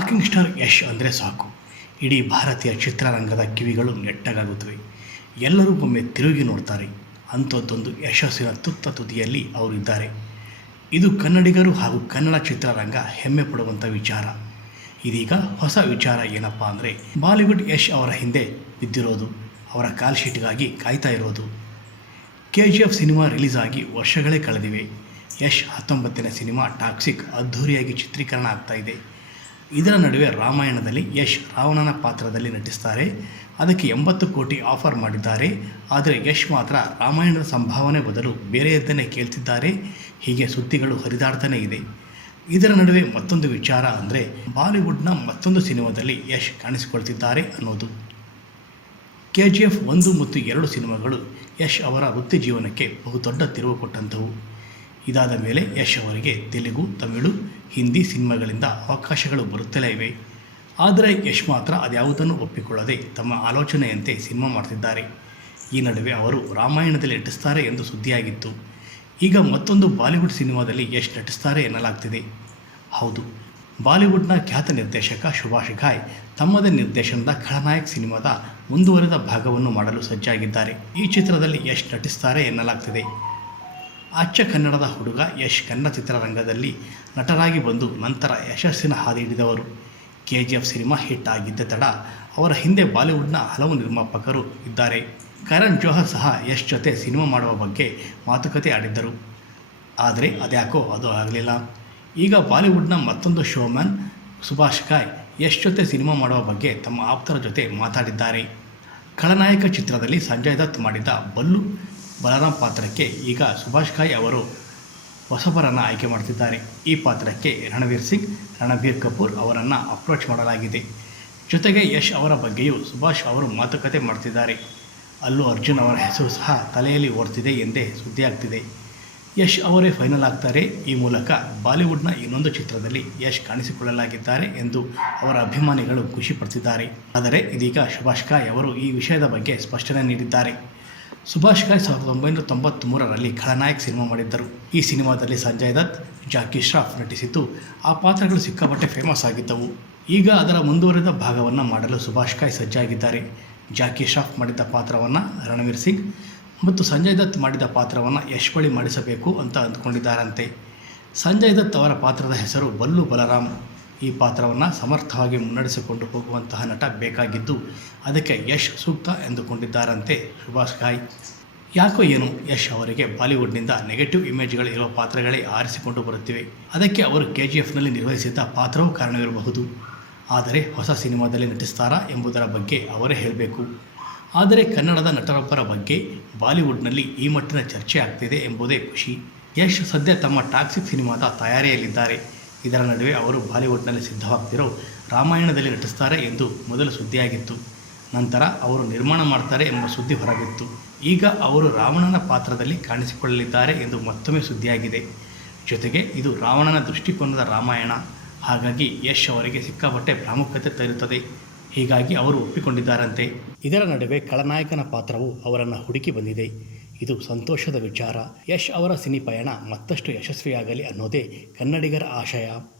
Rocking star Yash ಅಂದರೆ ಸಾಕು, ಇಡೀ ಭಾರತೀಯ ಚಿತ್ರರಂಗದ ಕಿವಿಗಳು ನೆಟ್ಟಗಾಗುತ್ತವೆ. ಎಲ್ಲರೂ ಒಮ್ಮೆ ತಿರುಗಿ ನೋಡ್ತಾರೆ. ಅಂಥದ್ದೊಂದು ಯಶಸ್ಸಿನ ತುತ್ತ ತುದಿಯಲ್ಲಿ ಅವರಿದ್ದಾರೆ. ಇದು ಕನ್ನಡಿಗರು ಹಾಗೂ ಕನ್ನಡ ಚಿತ್ರರಂಗ ಹೆಮ್ಮೆ ಪಡುವಂಥ ವಿಚಾರ. ಇದೀಗ ಹೊಸ ವಿಚಾರ ಏನಪ್ಪ ಅಂದರೆ, ಬಾಲಿವುಡ್ ಯಶ್ ಅವರ ಹಿಂದೆ ಬಿದ್ದಿರೋದು, ಅವರ ಕಾಲ್ ಶೀಟ್ಗಾಗಿ ಕಾಯ್ತಾ ಇರೋದು. KGF ಸಿನಿಮಾ ರಿಲೀಸ್ ಆಗಿ ವರ್ಷಗಳೇ ಕಳೆದಿವೆ. ಯಶ್ 19ನೇ ಸಿನಿಮಾ ಟಾಕ್ಸಿಕ್ ಅದ್ಧೂರಿಯಾಗಿ ಚಿತ್ರೀಕರಣ ಆಗ್ತಾ ಇದೆ. ಇದರ ನಡುವೆ ರಾಮಾಯಣದಲ್ಲಿ ಯಶ್ ರಾವಣನ ಪಾತ್ರದಲ್ಲಿ ನಟಿಸ್ತಾರೆ. ಅದಕ್ಕೆ 80 ಕೋಟಿ ಆಫರ್ ಮಾಡಿದ್ದಾರೆ. ಆದರೆ ಯಶ್ ಮಾತ್ರ ರಾಮಾಯಣದ ಸಂಭಾವನೆ ಬದಲು ಬೇರೆಯದ್ದನ್ನೇ ಕೇಳ್ತಿದ್ದಾರೆ. ಹೀಗೆ ಸುದ್ದಿಗಳು ಹರಿದಾಡ್ತಾನೆ ಇದೆ. ಇದರ ನಡುವೆ ಮತ್ತೊಂದು ವಿಚಾರ ಅಂದರೆ, ಬಾಲಿವುಡ್ನ ಮತ್ತೊಂದು ಸಿನಿಮಾದಲ್ಲಿ ಯಶ್ ಕಾಣಿಸಿಕೊಳ್ತಿದ್ದಾರೆ ಅನ್ನೋದು. KGF 1 ಮತ್ತು 2 ಸಿನಿಮಾಗಳು ಯಶ್ ಅವರ ವೃತ್ತಿ ಜೀವನಕ್ಕೆ ಬಹುದೊಡ್ಡ ತಿರುವು ಕೊಟ್ಟಂಥವು. ಇದಾದ ಮೇಲೆ ಯಶ್ ಅವರಿಗೆ ತೆಲುಗು, ತಮಿಳು, ಹಿಂದಿ ಸಿನಿಮಾಗಳಿಂದ ಅವಕಾಶಗಳು ಬರುತ್ತಲೇ ಇವೆ. ಆದರೆ ಯಶ್ ಮಾತ್ರ ಅದ್ಯಾವುದನ್ನು ಒಪ್ಪಿಕೊಳ್ಳದೆ ತಮ್ಮ ಆಲೋಚನೆಯಂತೆ ಸಿನಿಮಾ ಮಾಡ್ತಿದ್ದಾರೆ. ಈ ನಡುವೆ ಅವರು ರಾಮಾಯಣದಲ್ಲಿ ನಟಿಸ್ತಾರೆ ಎಂದು ಸುದ್ದಿಯಾಗಿತ್ತು. ಈಗ ಮತ್ತೊಂದು ಬಾಲಿವುಡ್ ಸಿನಿಮಾದಲ್ಲಿ ಯಶ್ ನಟಿಸ್ತಾರೆ ಎನ್ನಲಾಗ್ತಿದೆ. ಹೌದು, ಬಾಲಿವುಡ್ನ ಖ್ಯಾತ ನಿರ್ದೇಶಕ ಸುಭಾಷ್ ಘಾಯ್ ತಮ್ಮದೇ ನಿರ್ದೇಶನದ ಖಳನಾಯಕ್ ಸಿನಿಮಾದ ಮುಂದುವರೆದ ಭಾಗವನ್ನು ಮಾಡಲು ಸಜ್ಜಾಗಿದ್ದಾರೆ. ಈ ಚಿತ್ರದಲ್ಲಿ ಯಶ್ ನಟಿಸ್ತಾರೆ ಎನ್ನಲಾಗ್ತಿದೆ. ಅಚ್ಚ ಕನ್ನಡದ ಹುಡುಗ ಯಶ್ ಕನ್ನಡ ಚಿತ್ರರಂಗದಲ್ಲಿ ನಟರಾಗಿ ಬಂದು ನಂತರ ಯಶಸ್ಸಿನ ಹಾದಿ ಹಿಡಿದವರು. KGF ಸಿನಿಮಾ ಹಿಟ್ ಆಗಿದ್ದ ತಡ ಅವರ ಹಿಂದೆ ಬಾಲಿವುಡ್ನ ಹಲವು ನಿರ್ಮಾಪಕರು ಇದ್ದಾರೆ. ಕರಣ್ ಜೋಹರ್ ಸಹ ಯಶ್ ಜೊತೆ ಸಿನಿಮಾ ಮಾಡುವ ಬಗ್ಗೆ ಮಾತುಕತೆ ಆಡಿದ್ದರು. ಆದರೆ ಅದ್ಯಾಕೋ ಅದು ಆಗಲಿಲ್ಲ. ಈಗ ಬಾಲಿವುಡ್ನ ಮತ್ತೊಂದು ಶೋಮ್ಯಾನ್ ಸುಭಾಷ್ ಘಾಯ್ ಯಶ್ ಜೊತೆ ಸಿನಿಮಾ ಮಾಡುವ ಬಗ್ಗೆ ತಮ್ಮ ಆಪ್ತರ ಜೊತೆ ಮಾತಾಡಿದ್ದಾರೆ. ಖಳನಾಯಕ ಚಿತ್ರದಲ್ಲಿ ಸಂಜಯ್ ದತ್ ಮಾಡಿದ ಬಲ್ಲು ಬಲರಾಮ್ ಪಾತ್ರಕ್ಕೆ ಈಗ ಸುಭಾಷ್ ಘಾಯ್ ಅವರು ಹೊಸಬರನ್ನು ಆಯ್ಕೆ ಮಾಡ್ತಿದ್ದಾರೆ. ಈ ಪಾತ್ರಕ್ಕೆ ರಣವೀರ್ ಸಿಂಗ್, ರಣಬೀರ್ ಕಪೂರ್ ಅವರನ್ನು ಅಪ್ರೋಚ್ ಮಾಡಲಾಗಿದೆ. ಜೊತೆಗೆ ಯಶ್ ಅವರ ಬಗ್ಗೆಯೂ ಸುಭಾಷ್ ಅವರು ಮಾತುಕತೆ ಮಾಡ್ತಿದ್ದಾರೆ. ಅಲ್ಲು ಅರ್ಜುನ್ ಅವರ ಹೆಸರು ಸಹ ತಲೆಯಲ್ಲಿ ಓಡ್ತಿದೆ ಎಂದೇ ಸುದ್ದಿಯಾಗ್ತಿದೆ. ಯಶ್ ಅವರೇ ಫೈನಲ್ ಆಗ್ತಾರೆ. ಈ ಮೂಲಕ ಬಾಲಿವುಡ್ನ ಇನ್ನೊಂದು ಚಿತ್ರದಲ್ಲಿ ಯಶ್ ಕಾಣಿಸಿಕೊಳ್ಳಲಾಗಿದ್ದಾರೆ ಎಂದು ಅವರ ಅಭಿಮಾನಿಗಳು ಖುಷಿ ಪಡ್ತಿದ್ದಾರೆ. ಆದರೆ ಇದೀಗ ಸುಭಾಷ್ ಘಾಯ್ ಅವರು ಈ ವಿಷಯದ ಬಗ್ಗೆ ಸ್ಪಷ್ಟನೆ ನೀಡಿದ್ದಾರೆ. ಸುಭಾಷ್ ಘಾಯ್ 1993ರಲ್ಲಿ ಖಳನಾಯಕ್ ಸಿನಿಮಾ ಮಾಡಿದ್ದರು. ಈ ಸಿನಿಮಾದಲ್ಲಿ ಸಂಜಯ್ ದತ್, ಜಾಕಿ ಶ್ರಾಫ್ ನಟಿಸಿದ್ದು ಆ ಪಾತ್ರಗಳು ಸಿಕ್ಕಾಪಟ್ಟೆ ಫೇಮಸ್ ಆಗಿದ್ದವು. ಈಗ ಅದರ ಮುಂದುವರೆದ ಭಾಗವನ್ನು ಮಾಡಲು ಸುಭಾಷ್ ಘಾಯ್ ಸಜ್ಜಾಗಿದ್ದಾರೆ. ಜಾಕಿ ಶ್ರಾಫ್ ಮಾಡಿದ ಪಾತ್ರವನ್ನು ರಣವೀರ್ ಸಿಂಗ್ ಮತ್ತು ಸಂಜಯ್ ದತ್ ಮಾಡಿದ ಪಾತ್ರವನ್ನು ಯಶ್ ಬಳಿ ಮಾಡಿಸಬೇಕು ಅಂತ ಅಂದ್ಕೊಂಡಿದ್ದಾರಂತೆ. ಸಂಜಯ್ ದತ್ ಅವರ ಪಾತ್ರದ ಹೆಸರು ಬಲ್ಲು ಬಲರಾಮ್. ಈ ಪಾತ್ರವನ್ನು ಸಮರ್ಥವಾಗಿ ಮುನ್ನಡೆಸಿಕೊಂಡು ಹೋಗುವಂತಹ ನಟ ಬೇಕಾಗಿದ್ದು, ಅದಕ್ಕೆ ಯಶ್ ಸೂಕ್ತ ಎಂದುಕೊಂಡಿದ್ದಾರಂತೆ ಸುಭಾಷ್ ಘಾಯ್. ಯಾಕೋ ಏನು ಯಶ್ ಅವರಿಗೆ ಬಾಲಿವುಡ್ನಿಂದ ನೆಗೆಟಿವ್ ಇಮೇಜ್ಗಳು ಇರುವ ಪಾತ್ರಗಳೇ ಆರಿಸಿಕೊಂಡು ಬರುತ್ತಿವೆ. ಅದಕ್ಕೆ ಅವರು KGFನಲ್ಲಿ ನಿರ್ವಹಿಸಿದ್ದ ಪಾತ್ರವೂ ಕಾರಣವಿರಬಹುದು. ಆದರೆ ಹೊಸ ಸಿನಿಮಾದಲ್ಲಿ ನಟಿಸ್ತಾರಾ ಎಂಬುದರ ಬಗ್ಗೆ ಅವರೇ ಹೇಳಬೇಕು. ಆದರೆ ಕನ್ನಡದ ನಟರೊಬ್ಬರ ಬಗ್ಗೆ ಬಾಲಿವುಡ್ನಲ್ಲಿ ಈ ಮಟ್ಟಿನ ಚರ್ಚೆ ಆಗ್ತಿದೆ ಎಂಬುದೇ ಖುಷಿ. ಯಶ್ ಸದ್ಯ ತಮ್ಮ ಟಾಕ್ಸಿಕ್ ಸಿನಿಮಾದ ತಯಾರಿಯಲ್ಲಿದ್ದಾರೆ. ಇದರ ನಡುವೆ ಅವರು ಬಾಲಿವುಡ್ನಲ್ಲಿ ಸಿದ್ಧವಾಗ್ತಿರೋ ರಾಮಾಯಣದಲ್ಲಿ ನಟಿಸ್ತಾರೆ ಎಂದು ಮೊದಲು ಸುದ್ದಿಯಾಗಿತ್ತು. ನಂತರ ಅವರು ನಿರ್ಮಾಣ ಮಾಡ್ತಾರೆ ಎಂಬ ಸುದ್ದಿ ಹೊರಬಿತ್ತು. ಈಗ ಅವರು ರಾವಣನ ಪಾತ್ರದಲ್ಲಿ ಕಾಣಿಸಿಕೊಳ್ಳಲಿದ್ದಾರೆ ಎಂದು ಮತ್ತೊಮ್ಮೆ ಸುದ್ದಿಯಾಗಿದೆ. ಜೊತೆಗೆ ಇದು ರಾವಣನ ದೃಷ್ಟಿಕೋನದ ರಾಮಾಯಣ. ಹಾಗಾಗಿ ಯಶ್ ಅವರಿಗೆ ಸಿಕ್ಕಾಪಟ್ಟೆ ಪ್ರಾಮುಖ್ಯತೆ ತರುತ್ತದೆ. ಹೀಗಾಗಿ ಅವರು ಒಪ್ಪಿಕೊಂಡಿದ್ದಾರಂತೆ. ಇದರ ನಡುವೆ ಖಳನಾಯಕನ ಪಾತ್ರವು ಅವರನ್ನು ಹುಡುಕಿ ಬಂದಿದೆ. ಇದು ಸಂತೋಷದ ವಿಚಾರ. ಯಶ್ ಅವರ ಸಿನಿ ಪಯಣ ಮತ್ತಷ್ಟು ಯಶಸ್ವಿಯಾಗಲಿ ಅನ್ನೋದೇ ಕನ್ನಡಿಗರ ಆಶಯ.